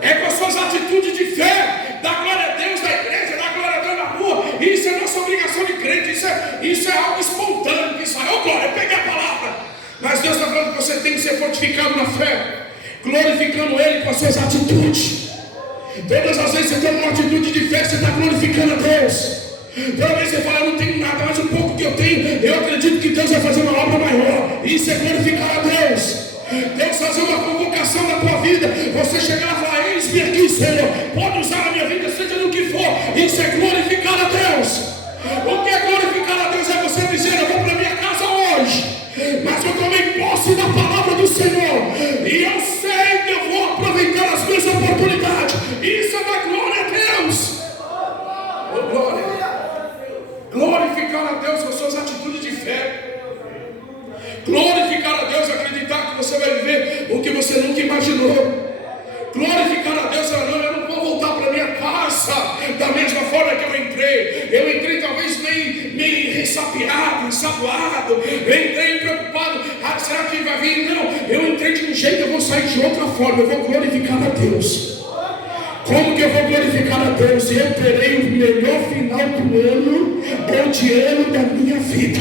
É com as suas atitudes de fé. Dar glória a Deus na igreja, dar glória a Deus na rua. Isso é nossa obrigação de crente. Isso é algo espontâneo que sai. Oh glória, eu peguei a palavra. Mas Deus está falando que você tem que ser fortificado na fé, glorificando Ele com as suas atitudes. Todas as vezes você tem uma atitude de fé, você está glorificando a Deus. Toda vez você fala, eu não tenho nada, mas o pouco que eu tenho, eu acredito que Deus vai fazer uma obra maior. Isso é glorificar a Deus. Deus fazer uma convocação na tua vida, você chegar e falar, eis-me aqui, Senhor, pode usar a minha vida, seja no que for. Isso é glorificar a Deus. O que é glorificar a Deus? É você dizer, eu vou para minha casa hoje, mas eu tomei posse da palavra do Senhor, e eu sei que eu vou aproveitar as minhas oportunidades. Isso é da glória a Deus. Oh glória. Glorificar a Deus com suas atitudes de fé. Glorificar a Deus, acreditar que você vai viver o que você nunca imaginou. Glorificar a Deus, eu não vou voltar para minha casa da mesma forma que eu entrei. Eu entrei talvez meio ressabiado, ensaboado. Eu entrei preocupado, será que vai vir? Não, eu entrei de um jeito, eu vou sair de outra forma. Eu vou glorificar a Deus. Como que eu vou glorificar a Deus? Eu terei o melhor final do ano ou de ano da minha vida.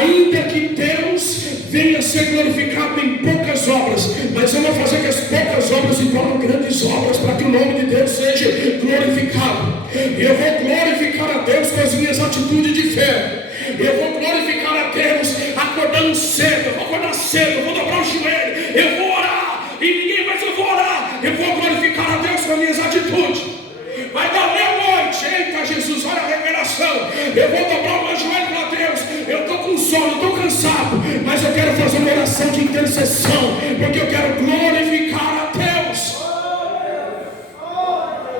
Ainda que Deus venha a ser glorificado em poucas obras, mas eu vou fazer que as poucas obras se tornem grandes obras, para que o nome de Deus seja glorificado. Eu vou glorificar a Deus com as minhas atitudes de fé. Eu vou glorificar a Deus acordando cedo. Eu vou acordar cedo, eu vou dobrar o joelho, eu vou orar, e ninguém mais eu vou orar. Eu vou glorificar a Deus com as minhas atitudes. Vai dar meia-noite, eita Jesus, olha a revelação. Eu vou dobrar o meu joelho para Deus. Eu estou com sono, estou cansado, mas eu quero fazer uma oração de intercessão, porque eu quero glorificar a Deus.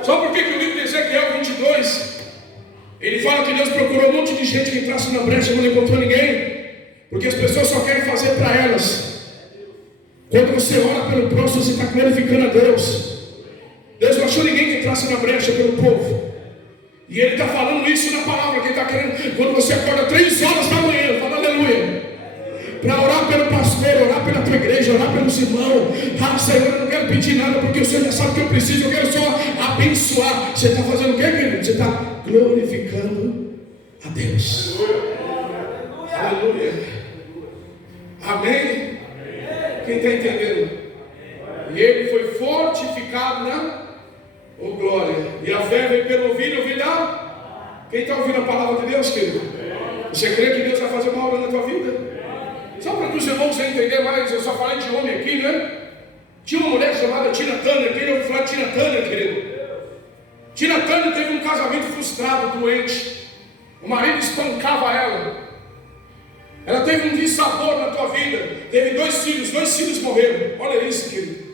Só porque que o livro de Ezequiel 22, ele fala que Deus procurou um monte de gente que entrasse na brecha e não encontrou ninguém, porque as pessoas só querem fazer para elas. Quando você ora pelo próximo, você está glorificando a Deus. Deus não achou ninguém que entrasse na brecha pelo povo. E Ele está falando isso na palavra, que Ele está querendo. Quando você acorda 3 horas da manhã, fala aleluia, para orar pelo pastor, orar pela tua igreja, orar pelos irmãos. Ah Senhor, eu não quero pedir nada, porque o Senhor já sabe o que eu preciso, eu quero só abençoar. Você está fazendo o que, querido? Você está glorificando a Deus. Aleluia. Amém? Quem está entendendo? E ele foi fortificado na glória. E a fé vem pelo ouvir, ouvir da. Quem está ouvindo a palavra de Deus, querido? Você crê que Deus vai fazer uma obra na tua vida? Só para que os irmãos entender mais, eu só falei de homem aqui, né? Tinha uma mulher chamada Tina Turner. Quem ouviu falar de Tina Turner, querido? Tina Turner teve um casamento frustrado, doente. O marido espancava ela. Ela teve um dissabor na tua vida. Teve 2 filhos morreram. Olha isso, querido.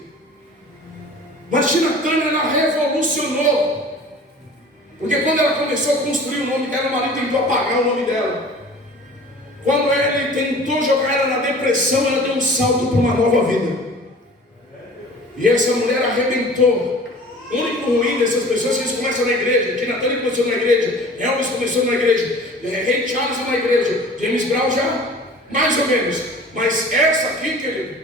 Mas Tina Turner, ela revolucionou. Porque quando ela começou a construir o nome dela, o marido tentou apagar o nome dela. Quando ele tentou jogar ela na depressão, ela deu um salto para uma nova vida. E essa mulher arrebentou. O único ruim dessas pessoas é que eles começam na igreja. Tina Turner começou na igreja, Elvis começou na igreja, Ray Charles na igreja, James Brown já, mais ou menos. Mas essa aqui, querido,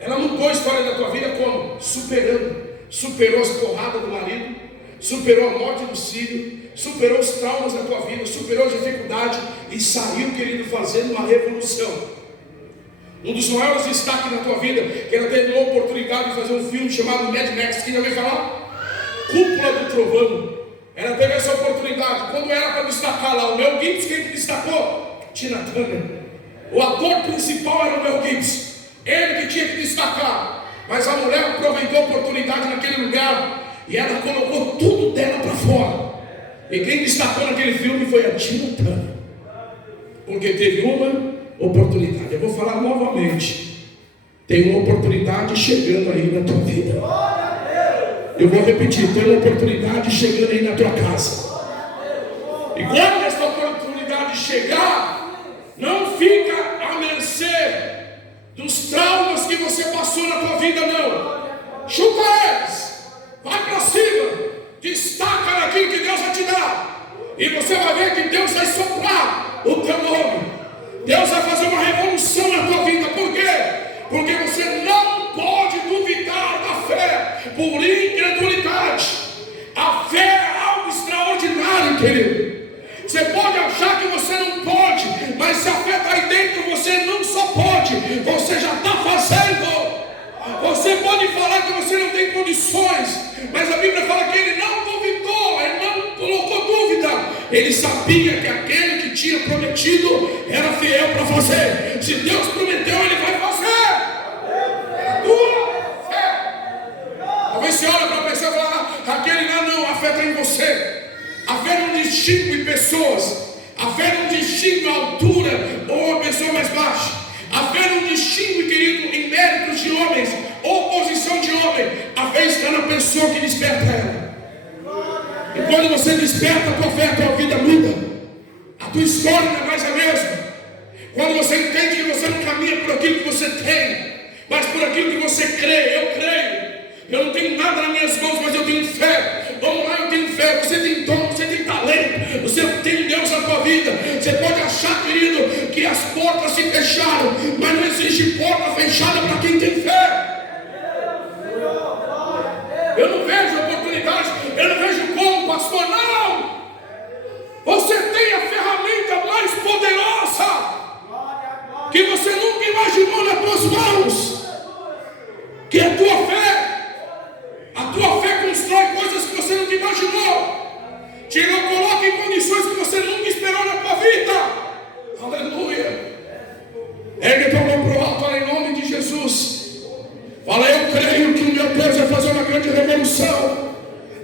ela mudou a história da tua vida como? Superou as porradas do marido, superou a morte do filho, superou os traumas da tua vida, superou as dificuldades e saiu, querido, fazendo uma revolução. Um dos maiores destaques na tua vida, que ela teve uma oportunidade de fazer um filme chamado Mad Max. Quem já ouviu falar? Cúpula do Trovão. Ela teve essa oportunidade. Quando era para destacar lá o Mel Gibson, quem que destacou? Tina Turner. O ator principal era o Mel Gibson. Ele que tinha que destacar. Mas a mulher aproveitou a oportunidade naquele lugar e ela colocou tudo dela para fora. E quem destacou naquele filme foi a Tina Turner. Porque teve uma oportunidade. Eu vou falar novamente. Tem uma oportunidade chegando aí na tua vida. Eu vou repetir, tem uma oportunidade chegando aí na tua casa. E quando essa oportunidade chegar, não fica à mercê dos traumas que você passou na tua vida, não. Chuta eles, vai para cima, destaca naquilo que Deus vai te dar. E você vai ver que Deus vai soprar o teu nome. Deus vai fazer uma revolução na tua vida. Por quê? Porque você não pode duvidar da fé por incredulidade. A fé é algo extraordinário, querido. Você pode achar que você não pode, mas se a fé está aí dentro, você não só pode, você já está fazendo. Você pode falar que você não tem condições, mas a Bíblia fala que ele não duvidou, ele não colocou dúvida. Ele sabia que aquele que tinha prometido era fiel para fazer. Se Deus prometeu, ele vai fazer. Tua fé. Talvez você olha para a pessoa e fala, aquele não, a fé está em você. A fé não distingue pessoas. A fé não distingue a altura ou a pessoa mais baixa. A fé não distingue, querido, em méritos de homens ou posição de homem. A fé está na pessoa que desperta ela. E quando você desperta a tua fé, a tua vida muda. A tua história não é mais a mesma. Quando você entende que você não caminha por aquilo que você tem, mas por aquilo que você crê. Eu creio. Eu não tenho nada nas minhas mãos, mas eu tenho fé. Vamos lá, eu tenho fé. Você tem dom, você tem talento, você tem Deus na tua vida. Você pode achar, querido, que as portas se fecharam, mas não existe porta fechada para quem tem fé. Eu não vejo oportunidade, eu não vejo como, pastor, não. Você tem a ferramenta mais poderosa que você nunca imaginou nas tuas mãos, que é a tua fé. A tua fé constrói coisas que você nunca imaginou. Te coloca em condições que você nunca esperou na tua vida. Aleluia. Ergue tua mão para o alto, em nome de Jesus. Fala, eu creio que o meu Deus vai fazer uma grande revolução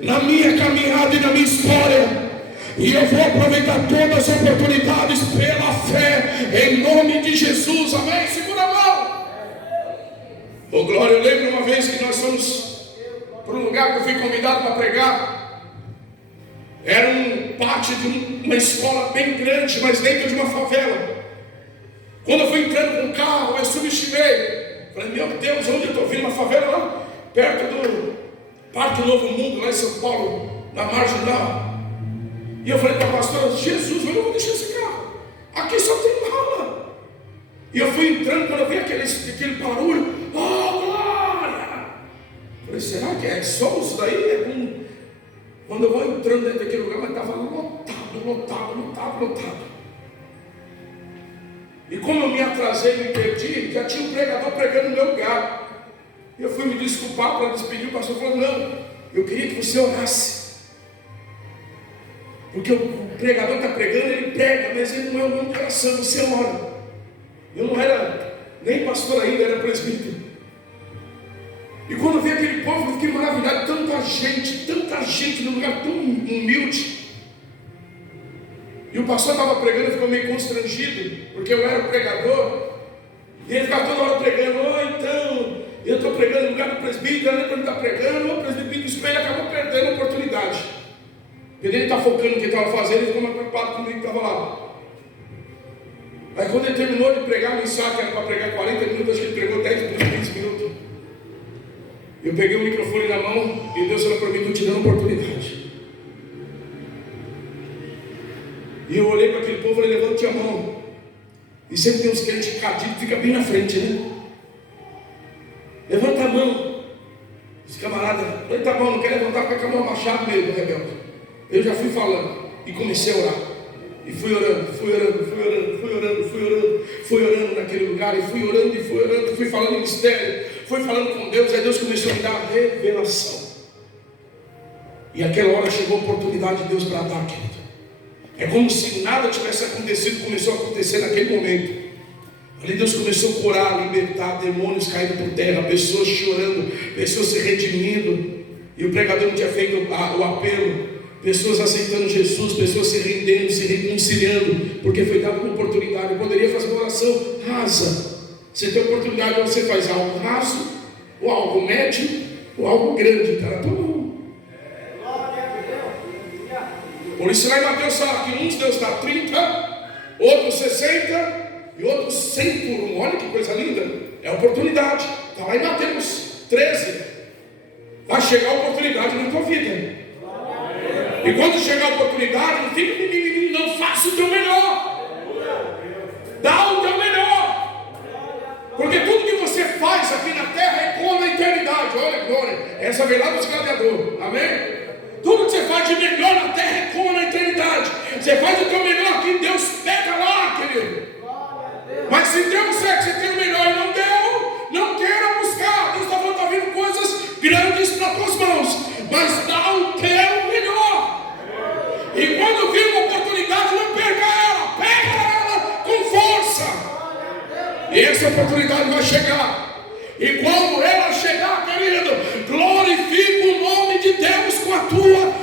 na minha caminhada e na minha história. E eu vou aproveitar todas as oportunidades pela fé, em nome de Jesus. Amém? Segura a mão. Oh glória, eu lembro uma vez que nós fomos para um lugar que eu fui convidado para pregar. Era um pátio de uma escola bem grande, mas dentro de uma favela. Quando eu fui entrando com o carro, eu subestimei. Falei, meu Deus, onde eu estou vindo? Uma favela lá perto do Parque Novo Mundo, lá em São Paulo, na Marginal. E eu falei para a pastora, Jesus, eu não vou deixar esse carro. Aqui só tem mala. E eu fui entrando, quando eu vi aquele barulho, oh glória! Falei, será que é só isso daí? Quando eu vou entrando dentro daquele lugar, mas estava lotado. E como eu me atrasei, me perdi, já tinha um pregador pregando no meu lugar. Eu fui me desculpar para despedir, o pastor falou, não, eu queria que você orasse. Porque o pregador está pregando, ele prega, mas ele não é o meu coração, você ora. Eu não era nem pastor ainda, era presbítero. E quando eu vi aquele povo, eu fiquei maravilhado, tanta gente num lugar tão humilde. E o pastor estava pregando, ficou meio constrangido, porque eu era o pregador. E ele ficava toda hora pregando, então, eu estou pregando no lugar do presbítero, ele está pregando, o presbítero do espelho acabou perdendo a oportunidade. Porque ele está focando no que ele estava fazendo, ele ficou mais preocupado comigo que estava lá. Aí quando ele terminou de pregar a mensagem, que era para pregar 40 minutos, acho que ele pregou 10 minutos, 15 minutos. Eu peguei o microfone na mão e Deus falou para mim: estou te dando oportunidade. E eu olhei para aquele povo e falei: levante a mão. E sempre tem uns crentes cadidos que ficam bem na frente, né? Levanta a mão. Os camaradas: levanta a mão, não quer levantar porque a mão abaixada meio do rebelde. Eu já fui falando e comecei a orar. E fui orando naquele lugar. E fui orando, fui falando em mistério, fui falando com Deus. Aí Deus começou a me dar revelação. E aquela hora chegou a oportunidade de Deus para dar, querido. É como se nada tivesse acontecido, começou a acontecer naquele momento. Ali Deus começou a curar, libertar demônios caindo por terra, pessoas chorando, pessoas se redimindo. E o pregador não tinha feito o apelo. Pessoas aceitando Jesus, pessoas se rendendo, se reconciliando, porque foi dada uma oportunidade. Eu poderia fazer uma oração rasa. Você tem oportunidade, você faz algo raso, ou algo médio, ou algo grande, cara. Todo mundo. Por isso lá em Mateus fala que uns Deus dá 30, outros 60 e outros 100 por um. Olha que coisa linda. É oportunidade. Está lá em Mateus 13. Vai chegar a oportunidade na tua vida. E quando chegar a oportunidade, não fica mimimi, não, faça o teu melhor. Dá o teu melhor. Porque tudo que você faz aqui na terra ecoa na eternidade. Olha, glória. Essa vem lá dos gladiadores. Amém? Tudo que você faz de melhor na terra ecoa na eternidade. Você faz o teu melhor aqui, Deus pega lá, querido. Mas se deu certo, você tem o melhor e não deu, não queira buscar. Deus está falando, está vindo coisas grandes para as tuas mãos. Mas dá o teu melhor. E quando vir uma oportunidade, não perca ela. Pega ela com força. E essa oportunidade vai chegar. E quando ela chegar, querido, glorifica o nome de Deus com a tua